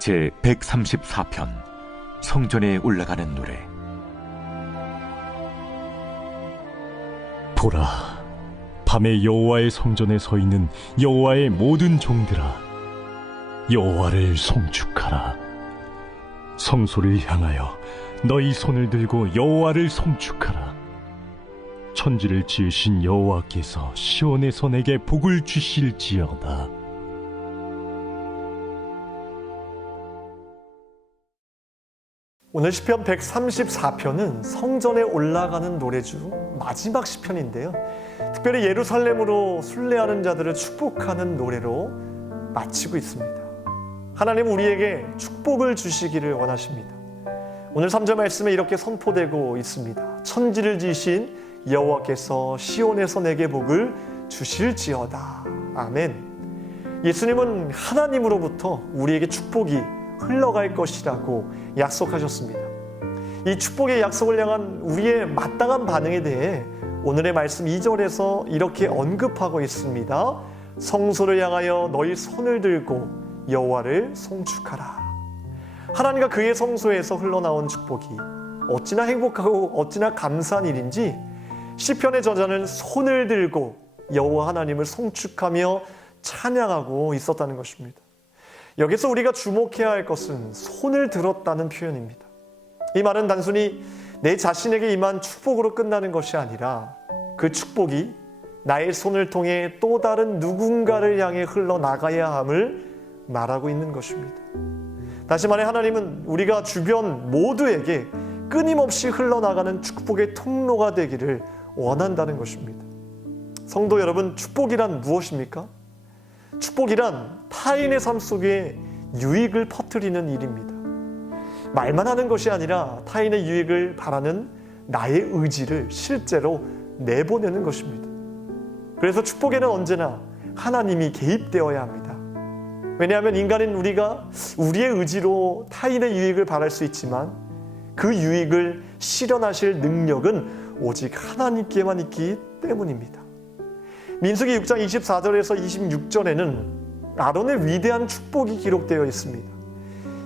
제 134편 성전에 올라가는 노래. 보라, 밤에 여호와의 성전에 서 있는 여호와의 모든 종들아, 여호와를 송축하라. 성소를 향하여 너희 손을 들고 여호와를 송축하라. 천지를 지으신 여호와께서 시온에서 내게 복을 주실지어다. 오늘 시편 134편은 성전에 올라가는 노래 중 마지막 시편인데요. 특별히 예루살렘으로 순례하는 자들을 축복하는 노래로 마치고 있습니다. 하나님은 우리에게 축복을 주시기를 원하십니다. 오늘 3절 말씀에 이렇게 선포되고 있습니다. 천지를 지으신 여호와께서 시온에서 내게 복을 주실지어다. 아멘. 예수님은 하나님으로부터 우리에게 축복이 흘러갈 것이라고 약속하셨습니다. 이 축복의 약속을 향한 우리의 마땅한 반응에 대해 오늘의 말씀 2절에서 이렇게 언급하고 있습니다. 성소를 향하여 너희 손을 들고 여호와를 송축하라. 하나님과 그의 성소에서 흘러나온 축복이 어찌나 행복하고 어찌나 감사한 일인지 시편의 저자는 손을 들고 여호와 하나님을 송축하며 찬양하고 있었다는 것입니다. 여기서 우리가 주목해야 할 것은 손을 들었다는 표현입니다. 이 말은 단순히 내 자신에게 임한 축복으로 끝나는 것이 아니라 그 축복이 나의 손을 통해 또 다른 누군가를 향해 흘러나가야 함을 말하고 있는 것입니다. 다시 말해 하나님은 우리가 주변 모두에게 끊임없이 흘러나가는 축복의 통로가 되기를 원한다는 것입니다. 성도 여러분, 축복이란 무엇입니까? 축복이란 타인의 삶 속에 유익을 퍼뜨리는 일입니다. 말만 하는 것이 아니라 타인의 유익을 바라는 나의 의지를 실제로 내보내는 것입니다. 그래서 축복에는 언제나 하나님이 개입되어야 합니다. 왜냐하면 인간인 우리가 우리의 의지로 타인의 유익을 바랄 수 있지만 그 유익을 실현하실 능력은 오직 하나님께만 있기 때문입니다. 민수기 6장 24절에서 26절에는 아론의 위대한 축복이 기록되어 있습니다.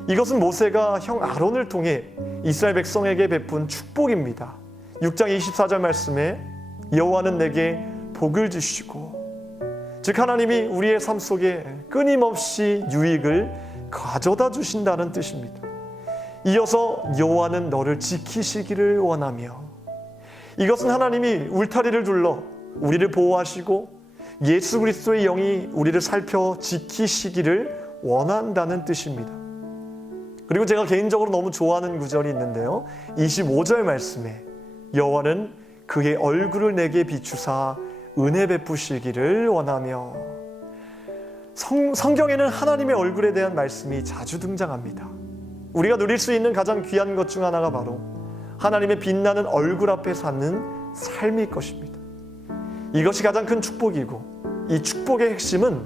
이것은 모세가 형 아론을 통해 이스라엘 백성에게 베푼 축복입니다. 6장 24절 말씀에 여호와는 내게 복을 주시고, 즉 하나님이 우리의 삶 속에 끊임없이 유익을 가져다 주신다는 뜻입니다. 이어서 여호와는 너를 지키시기를 원하며, 이것은 하나님이 울타리를 둘러 우리를 보호하시고 예수 그리스도의 영이 우리를 살펴 지키시기를 원한다는 뜻입니다. 그리고 제가 개인적으로 너무 좋아하는 구절이 있는데요. 25절 말씀에 여호와는 그의 얼굴을 내게 비추사 은혜 베푸시기를 원하며, 성경에는 하나님의 얼굴에 대한 말씀이 자주 등장합니다. 우리가 누릴 수 있는 가장 귀한 것 중 하나가 바로 하나님의 빛나는 얼굴 앞에 사는 삶일 것입니다. 이것이 가장 큰 축복이고, 이 축복의 핵심은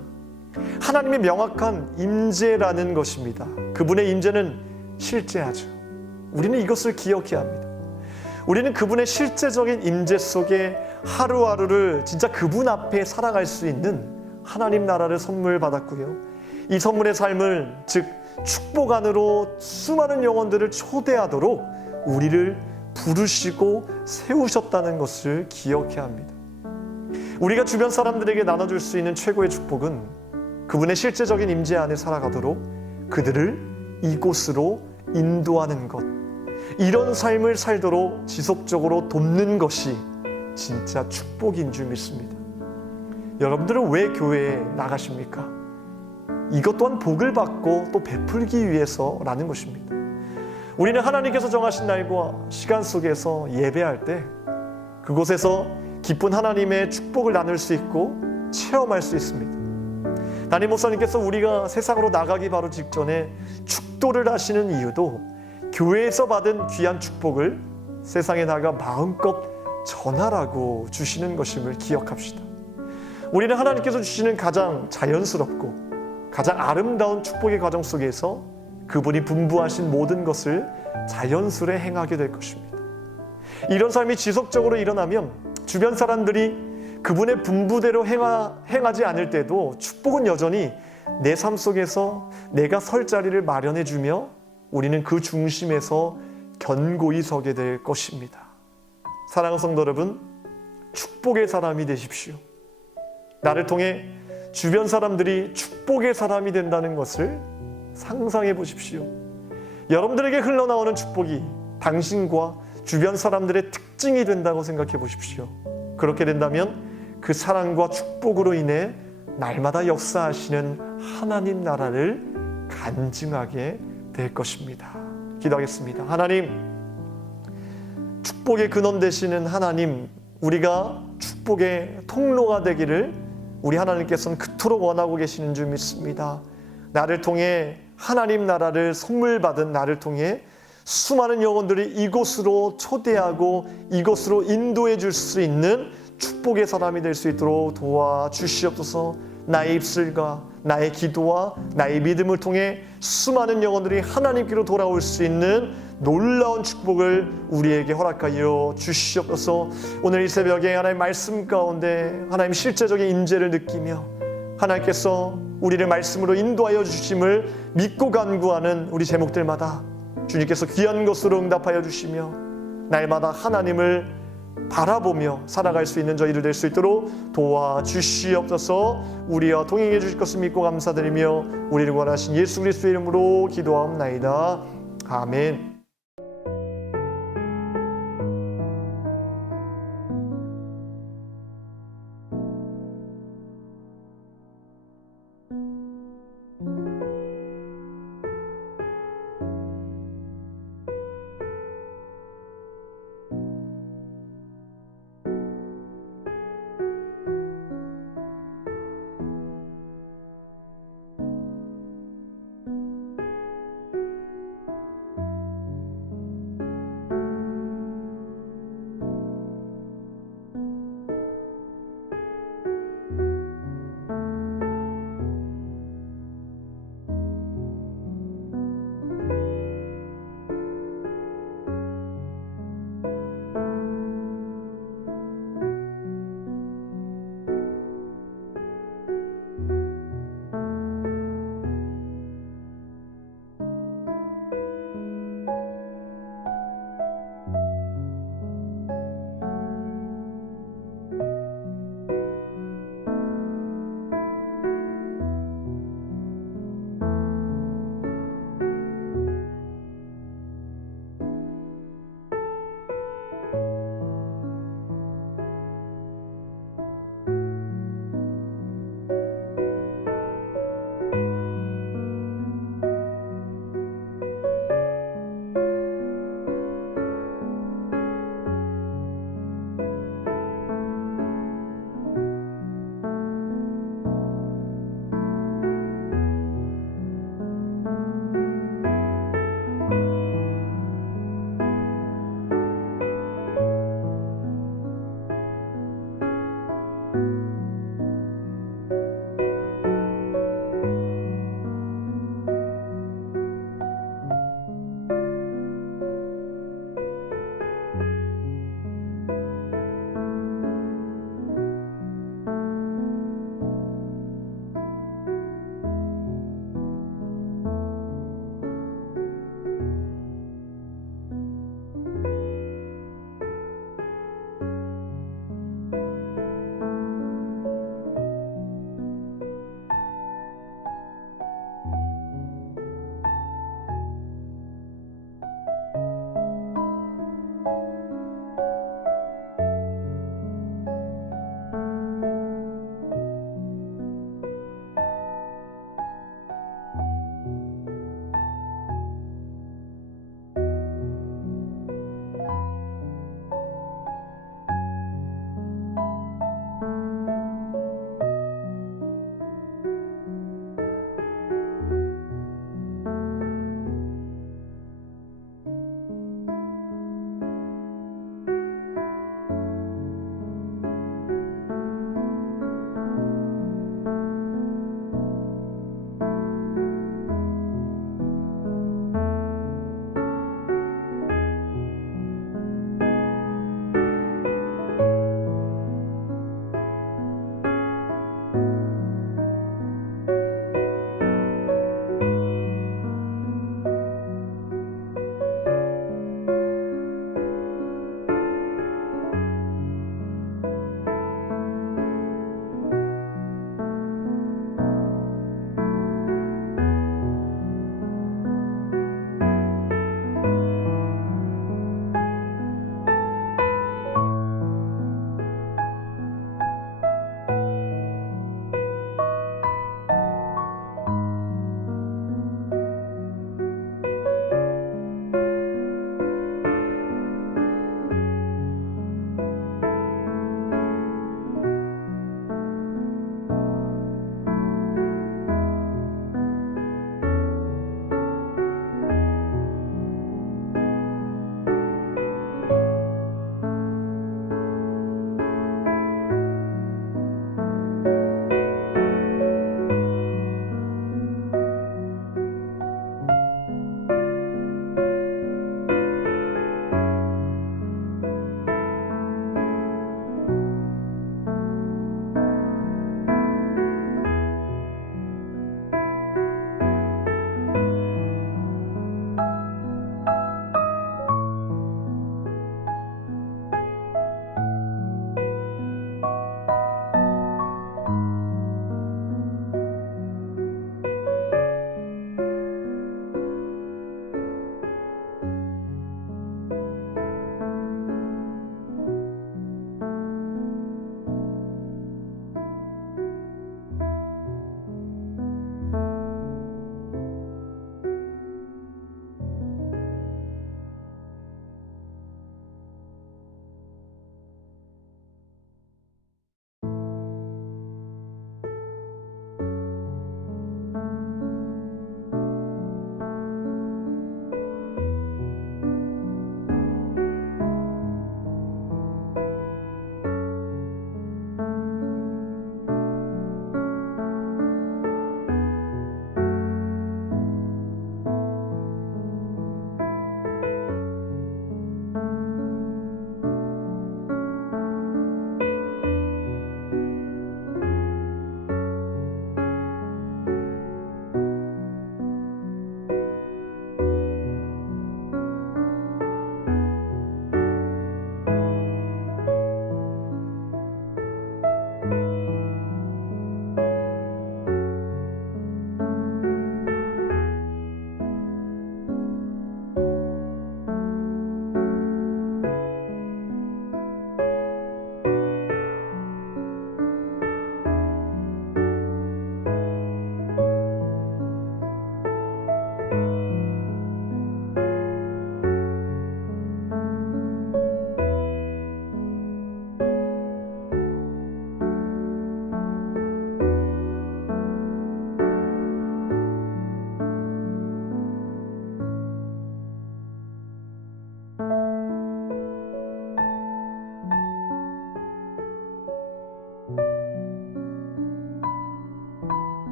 하나님의 명확한 임재라는 것입니다. 그분의 임재는 실제하죠. 우리는 이것을 기억해야 합니다. 우리는 그분의 실제적인 임재 속에 하루하루를 진짜 그분 앞에 살아갈 수 있는 하나님 나라를 선물 받았고요. 이 선물의 삶을, 즉 축복 안으로 수많은 영혼들을 초대하도록 우리를 부르시고 세우셨다는 것을 기억해야 합니다. 우리가 주변 사람들에게 나눠줄 수 있는 최고의 축복은 그분의 실제적인 임재 안에 살아가도록 그들을 이곳으로 인도하는 것, 이런 삶을 살도록 지속적으로 돕는 것이 진짜 축복인 줄 믿습니다. 여러분들은 왜 교회에 나가십니까? 이것 또한 복을 받고 또 베풀기 위해서라는 것입니다. 우리는 하나님께서 정하신 날과 시간 속에서 예배할 때 그곳에서 기쁜 하나님의 축복을 나눌 수 있고 체험할 수 있습니다. 담임 목사님께서 우리가 세상으로 나가기 바로 직전에 축도를 하시는 이유도 교회에서 받은 귀한 축복을 세상에 나가 마음껏 전하라고 주시는 것임을 기억합시다. 우리는 하나님께서 주시는 가장 자연스럽고 가장 아름다운 축복의 과정 속에서 그분이 분부하신 모든 것을 자연스레 행하게 될 것입니다. 이런 삶이 지속적으로 일어나면 주변 사람들이 그분의 분부대로 행하지 않을 때도 축복은 여전히 내 삶 속에서 내가 설 자리를 마련해 주며 우리는 그 중심에서 견고히 서게 될 것입니다. 사랑하는 성도 여러분, 축복의 사람이 되십시오. 나를 통해 주변 사람들이 축복의 사람이 된다는 것을 상상해 보십시오. 여러분들에게 흘러나오는 축복이 당신과 주변 사람들의 특징이 된다고 생각해 보십시오. 그렇게 된다면 그 사랑과 축복으로 인해 날마다 역사하시는 하나님 나라를 간증하게 될 것입니다. 기도하겠습니다. 하나님, 축복의 근원 되시는 하나님, 우리가 축복의 통로가 되기를 우리 하나님께서는 그토록 원하고 계시는 줄 믿습니다. 나를 통해 하나님 나라를 선물 받은 나를 통해 수많은 영혼들이 이곳으로 초대하고 이곳으로 인도해 줄 수 있는 축복의 사람이 될 수 있도록 도와주시옵소서. 나의 입술과 나의 기도와 나의 믿음을 통해 수많은 영혼들이 하나님께로 돌아올 수 있는 놀라운 축복을 우리에게 허락하여 주시옵소서. 오늘 이 새벽에 하나님 말씀 가운데 하나님 실제적인 임재를 느끼며 하나님께서 우리를 말씀으로 인도하여 주심을 믿고 간구하는 우리 제목들마다 주님께서 귀한 것으로 응답하여 주시며 날마다 하나님을 바라보며 살아갈 수 있는 저희들 될 수 있도록 도와주시옵소서. 우리와 동행해 주실 것을 믿고 감사드리며 우리를 원하신 예수 그리스도의 이름으로 기도하옵나이다. 아멘.